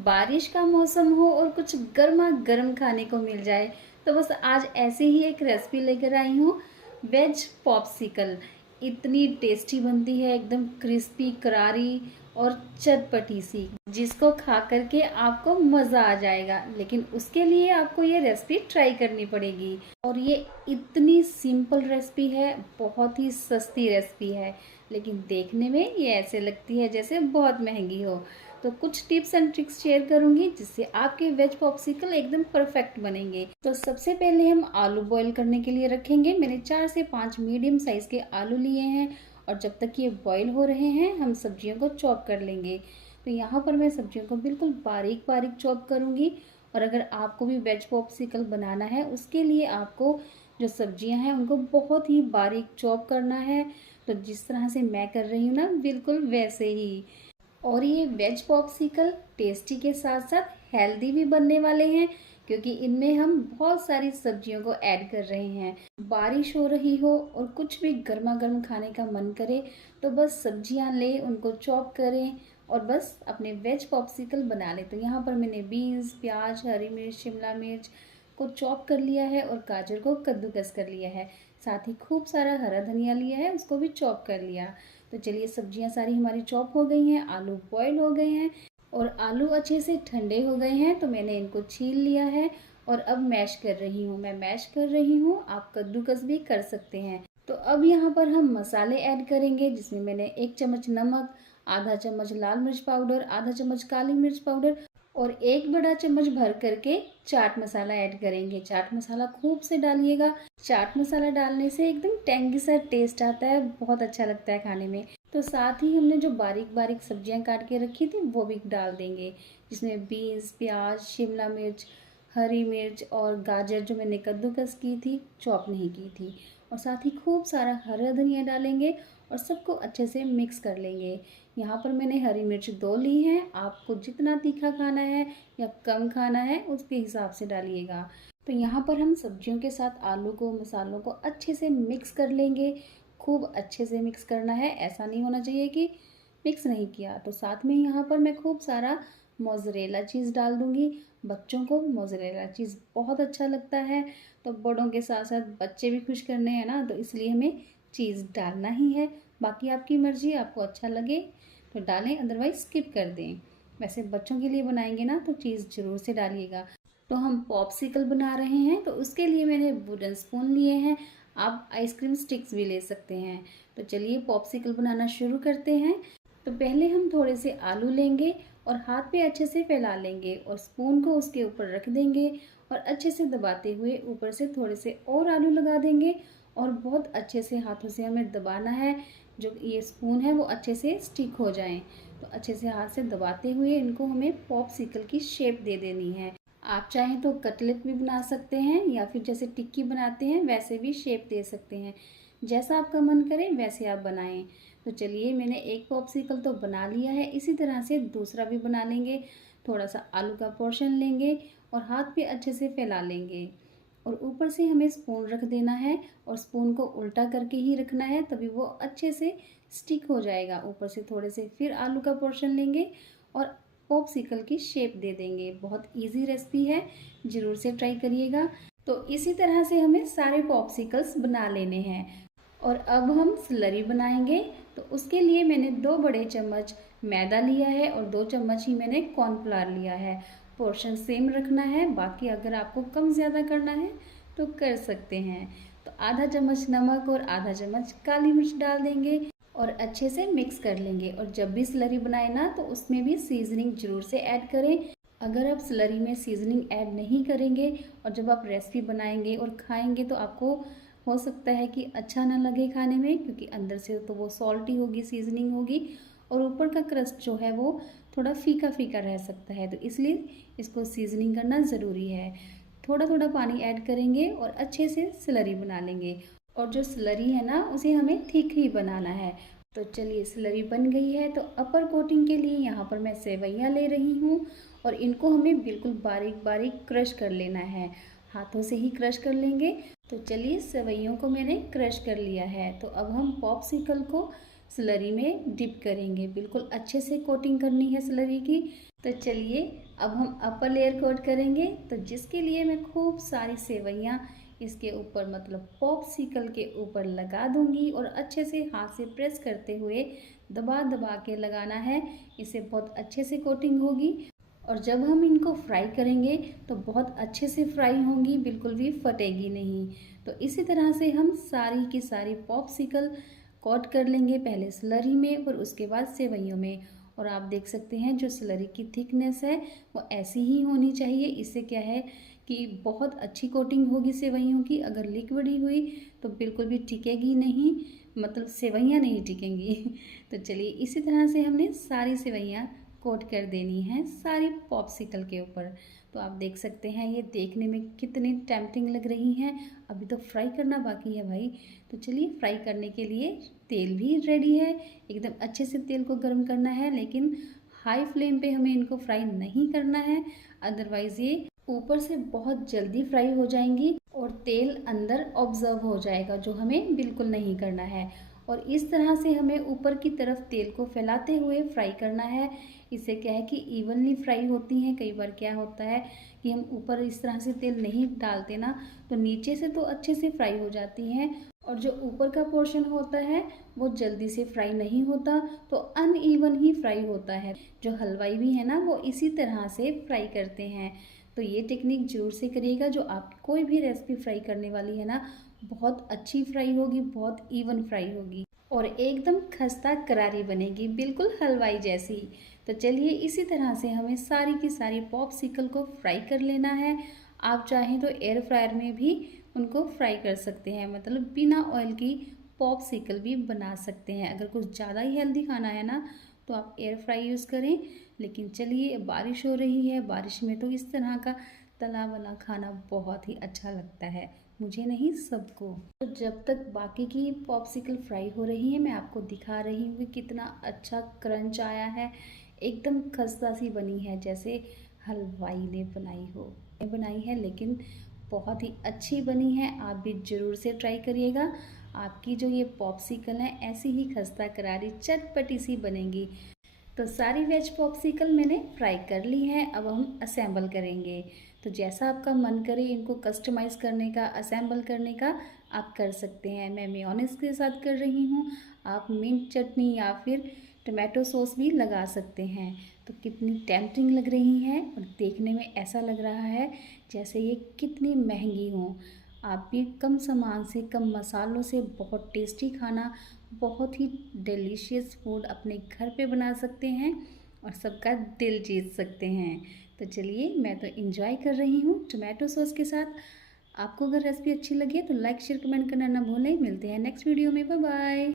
बारिश का मौसम हो और कुछ गर्मा गर्म खाने को मिल जाए तो बस आज ऐसे ही एक रेसिपी लेकर आई हूँ। वेज पॉप्सिकल इतनी टेस्टी बनती है, एकदम क्रिस्पी करारी और चटपटी सी, जिसको खा करके आपको मज़ा आ जाएगा। लेकिन उसके लिए आपको ये रेसिपी ट्राई करनी पड़ेगी और ये इतनी सिंपल रेसिपी है, बहुत ही सस्ती रेसिपी है, लेकिन देखने में ये ऐसे लगती है जैसे बहुत महंगी हो। तो कुछ टिप्स एंड ट्रिक्स शेयर करूंगी जिससे आपके वेज पॉप्सिकल एकदम परफेक्ट बनेंगे। तो सबसे पहले हम आलू बॉईल करने के लिए रखेंगे। मैंने 4 से 5 मीडियम साइज के आलू लिए हैं और जब तक ये बॉईल हो रहे हैं हम सब्जियों को चॉप कर लेंगे। तो यहाँ पर मैं सब्जियों को बिल्कुल बारीक बारीक चॉप करूँगी। और अगर आपको भी वेज पॉप्सिकल बनाना है उसके लिए आपको जो सब्जियां हैं उनको बहुत ही बारीक चॉप करना है। तो जिस तरह से मैं कर रही हूँ ना, बिल्कुल वैसे ही। और ये वेज पॉप्सिकल टेस्टी के साथ साथ हेल्दी भी बनने वाले हैं, क्योंकि इनमें हम बहुत सारी सब्जियों को ऐड कर रहे हैं। बारिश हो रही हो और कुछ भी गर्मा गर्म खाने का मन करे तो बस सब्जियां ले, उनको चॉप करें और बस अपने वेज पॉप्सिकल बना लें। तो यहाँ पर मैंने बीन्स, प्याज, हरी मिर्च, शिमला मिर्च को चॉप कर लिया है और गाजर को कद्दूकस कर लिया है। साथ ही खूब सारा हरा धनिया लिया है, उसको भी चॉप कर लिया। तो चलिए, सब्जियां सारी हमारी चॉप हो गई हैं, आलू बॉयल हो गए हैं और आलू अच्छे से ठंडे हो गए हैं। तो मैंने इनको छील लिया है और अब मैश कर रही हूँ। मैं मैश कर रही हूँ, आप कद्दूकस भी कर सकते हैं। तो अब यहाँ पर हम मसाले ऐड करेंगे, जिसमें मैंने 1 चम्मच नमक, आधा चम्मच लाल मिर्च पाउडर, आधा चम्मच काली मिर्च पाउडर और 1 बड़ा चम्मच भर करके चाट मसाला ऐड करेंगे। चाट मसाला खूब से डालिएगा। चाट मसाला डालने से एकदम टेंगी सा टेस्ट आता है, बहुत अच्छा लगता है खाने में। तो साथ ही हमने जो बारीक बारीक सब्जियां काट के रखी थी वो भी डाल देंगे, जिसमें बीन्स, प्याज, शिमला मिर्च, हरी मिर्च और गाजर जो मैंने कद्दूकस की थी, चॉप नहीं की थी। और साथ ही खूब सारा हरा धनिया डालेंगे और सबको अच्छे से मिक्स कर लेंगे। यहाँ पर मैंने हरी मिर्च 2 ली हैं। आपको जितना तीखा खाना है या कम खाना है उसके हिसाब से डालिएगा। तो यहाँ पर हम सब्जियों के साथ आलू को, मसालों को अच्छे से मिक्स कर लेंगे। खूब अच्छे से मिक्स करना है, ऐसा नहीं होना चाहिए कि मिक्स नहीं किया। तो साथ में यहाँ पर मैं खूब सारा मोज़रेला चीज़ डाल दूँगी। बच्चों को मोज़रेला चीज़ बहुत अच्छा लगता है, तो बड़ों के साथ साथ बच्चे भी खुश करने हैं ना, तो इसलिए हमें चीज़ डालना ही है। बाकी आपकी मर्ज़ी, आपको अच्छा लगे तो डालें, अदरवाइज़ स्किप कर दें। वैसे बच्चों के लिए बनाएंगे ना तो चीज़ ज़रूर से डालिएगा। तो हम पॉप्सिकल बना रहे हैं तो उसके लिए मैंने वुडन स्पून लिए हैं। आप आइसक्रीम स्टिक्स भी ले सकते हैं। तो चलिए पॉप्सिकल बनाना शुरू करते हैं। तो पहले हम थोड़े से आलू लेंगे और हाथ पे अच्छे से फैला लेंगे और स्पून को उसके ऊपर रख देंगे और अच्छे से दबाते हुए ऊपर से थोड़े से और आलू लगा देंगे और बहुत अच्छे से हाथों से हमें दबाना है, जो ये स्पून है वो अच्छे से स्टिक हो जाएं। तो अच्छे से हाथ से दबाते हुए इनको हमें पॉप्सिकल की शेप दे देनी है। आप चाहें तो कटलेट भी बना सकते हैं या फिर जैसे टिक्की बनाते हैं वैसे भी शेप दे सकते हैं। जैसा आपका मन करे वैसे आप बनाएं। तो चलिए, मैंने एक पॉप्सिकल तो बना लिया है, इसी तरह से दूसरा भी बना लेंगे। थोड़ा सा आलू का पोर्शन लेंगे और हाथ पे अच्छे से फैला लेंगे और ऊपर से हमें स्पून रख देना है और स्पून को उल्टा करके ही रखना है, तभी वो अच्छे से स्टिक हो जाएगा। ऊपर से थोड़े से फिर आलू का पोर्शन लेंगे और पॉप्सिकल की शेप दे देंगे। बहुत इजी रेसिपी है, ज़रूर से ट्राई करिएगा। तो इसी तरह से हमें सारे पॉप्सिकल्स बना लेने हैं। और अब हम स्लरी बनाएंगे। तो उसके लिए मैंने 2 बड़े चम्मच मैदा लिया है और 2 चम्मच ही मैंने कॉर्नफ्लावर लिया है। पोर्शन सेम रखना है, बाकी अगर आपको कम ज़्यादा करना है तो कर सकते हैं। तो आधा चम्मच नमक और आधा चम्मच काली मिर्च डाल देंगे और अच्छे से मिक्स कर लेंगे। और जब भी स्लरी बनाए ना तो उसमें भी सीजनिंग जरूर से ऐड करें। अगर आप स्लरी में सीजनिंग ऐड नहीं करेंगे और जब आप रेसिपी बनाएंगे और खाएंगे तो आपको हो सकता है कि अच्छा ना लगे खाने में, क्योंकि अंदर से तो वो सॉल्टी होगी, सीजनिंग होगी और ऊपर का क्रस्ट जो है वो थोड़ा फीका फीका रह सकता है। तो इसलिए इसको सीजनिंग करना ज़रूरी है। थोड़ा थोड़ा पानी ऐड करेंगे और अच्छे से स्लरी बना लेंगे। और जो स्लरी है ना उसे हमें थिक ही बनाना है। तो चलिए, स्लरी बन गई है। तो अपर कोटिंग के लिए यहाँ पर मैं सेवइयाँ ले रही हूँ और इनको हमें बिल्कुल बारीक बारीक क्रश कर लेना है, हाथों से ही क्रश कर लेंगे। तो चलिए, सेवइयों को मैंने क्रश कर लिया है। तो अब हम पॉप्सिकल को स्लरी में डिप करेंगे। बिल्कुल अच्छे से कोटिंग करनी है स्लरी की। तो चलिए अब हम अपर लेयर कोट करेंगे। तो जिसके लिए मैं खूब सारी सेवइयाँ इसके ऊपर मतलब पॉप्सिकल के ऊपर लगा दूंगी और अच्छे से हाथ से प्रेस करते हुए दबा दबा के लगाना है। इससे बहुत अच्छे से कोटिंग होगी और जब हम इनको फ्राई करेंगे तो बहुत अच्छे से फ्राई होंगी, बिल्कुल भी फटेगी नहीं। तो इसी तरह से हम सारी की सारी पॉप्सिकल कोट कर लेंगे, पहले स्लरी में और उसके बाद सेवइयों में। और आप देख सकते हैं जो स्लरी की थिकनेस है वो ऐसी ही होनी चाहिए। इससे क्या है कि बहुत अच्छी कोटिंग होगी सेवइयों की। अगर लिक्विडी हुई तो बिल्कुल भी टिकेगी नहीं, मतलब सेवइयाँ नहीं टिकेंगी। तो चलिए इसी तरह से हमने सारी सेवइयाँ कोट कर देनी है सारी पॉप्सिकल के ऊपर। तो आप देख सकते हैं ये देखने में कितनी टेम्पटिंग लग रही हैं। अभी तो फ्राई करना बाकी है भाई। तो चलिए फ्राई करने के लिए तेल भी रेडी है। एकदम अच्छे से तेल को गर्म करना है, लेकिन हाई फ्लेम पे हमें इनको फ्राई नहीं करना है, अदरवाइज़ ये ऊपर से बहुत जल्दी फ्राई हो जाएंगी और तेल अंदर ऑब्जर्व हो जाएगा, जो हमें बिल्कुल नहीं करना है। और इस तरह से हमें ऊपर की तरफ तेल को फैलाते हुए फ्राई करना है। इससे क्या है कि इवनली फ्राई होती हैं। कई बार क्या होता है कि हम ऊपर इस तरह से तेल नहीं डालते ना, तो नीचे से तो अच्छे से फ्राई हो जाती हैं और जो ऊपर का पोर्शन होता है वो जल्दी से फ्राई नहीं होता, तो अनइवन ही फ्राई होता है। जो हलवाई भी है ना वो इसी तरह से फ्राई करते हैं। तो ये टेक्निक जरूर से करिएगा। जो आप कोई भी रेसिपी फ्राई करने वाली है ना, बहुत अच्छी फ्राई होगी, बहुत इवन फ्राई होगी और एकदम खस्ता करारी बनेगी, बिल्कुल हलवाई जैसी। तो चलिए इसी तरह से हमें सारी की सारी पॉप्सिकल को फ्राई कर लेना है। आप चाहें तो एयर फ्रायर में भी उनको फ्राई कर सकते हैं, मतलब बिना ऑयल की पॉप्सिकल भी बना सकते हैं। अगर कुछ ज़्यादा ही हेल्दी खाना है ना तो आप एयर फ्राई यूज़ करें। लेकिन चलिए बारिश हो रही है, बारिश में तो इस तरह का तला वाला खाना बहुत ही अच्छा लगता है, मुझे नहीं सबको। तो जब तक बाकी की पॉप्सिकल फ्राई हो रही है मैं आपको दिखा रही हूँ कि कितना अच्छा क्रंच आया है। एकदम खस्ता सी बनी है, जैसे हलवाई ने बनाई है, लेकिन बहुत ही अच्छी बनी है। आप भी ज़रूर से ट्राई करिएगा। आपकी जो ये पॉप्सिकल है ऐसी ही खस्ता करारी चटपटी सी बनेगी। तो सारी वेज पॉप्सिकल मैंने फ्राई कर ली है। अब हम असेंबल करेंगे। तो जैसा आपका मन करे इनको कस्टमाइज़ करने का, असेंबल करने का, आप कर सकते हैं। मैं मेयोनेज़ के साथ कर रही हूँ, आप मिंट चटनी या फिर टमाटो सॉस भी लगा सकते हैं। तो कितनी टेम्पटिंग लग रही है और देखने में ऐसा लग रहा है जैसे ये कितनी महंगी हो। आप भी कम सामान से, कम मसालों से बहुत टेस्टी खाना, बहुत ही डिलीशियस फूड अपने घर पे बना सकते हैं और सबका दिल जीत सकते हैं। तो चलिए मैं तो एंजॉय कर रही हूँ टमाटो सॉस के साथ। आपको अगर रेसिपी अच्छी लगे तो लाइक शेयर कमेंट करना ना भूलें। मिलते हैं नेक्स्ट वीडियो में, बाय बाय।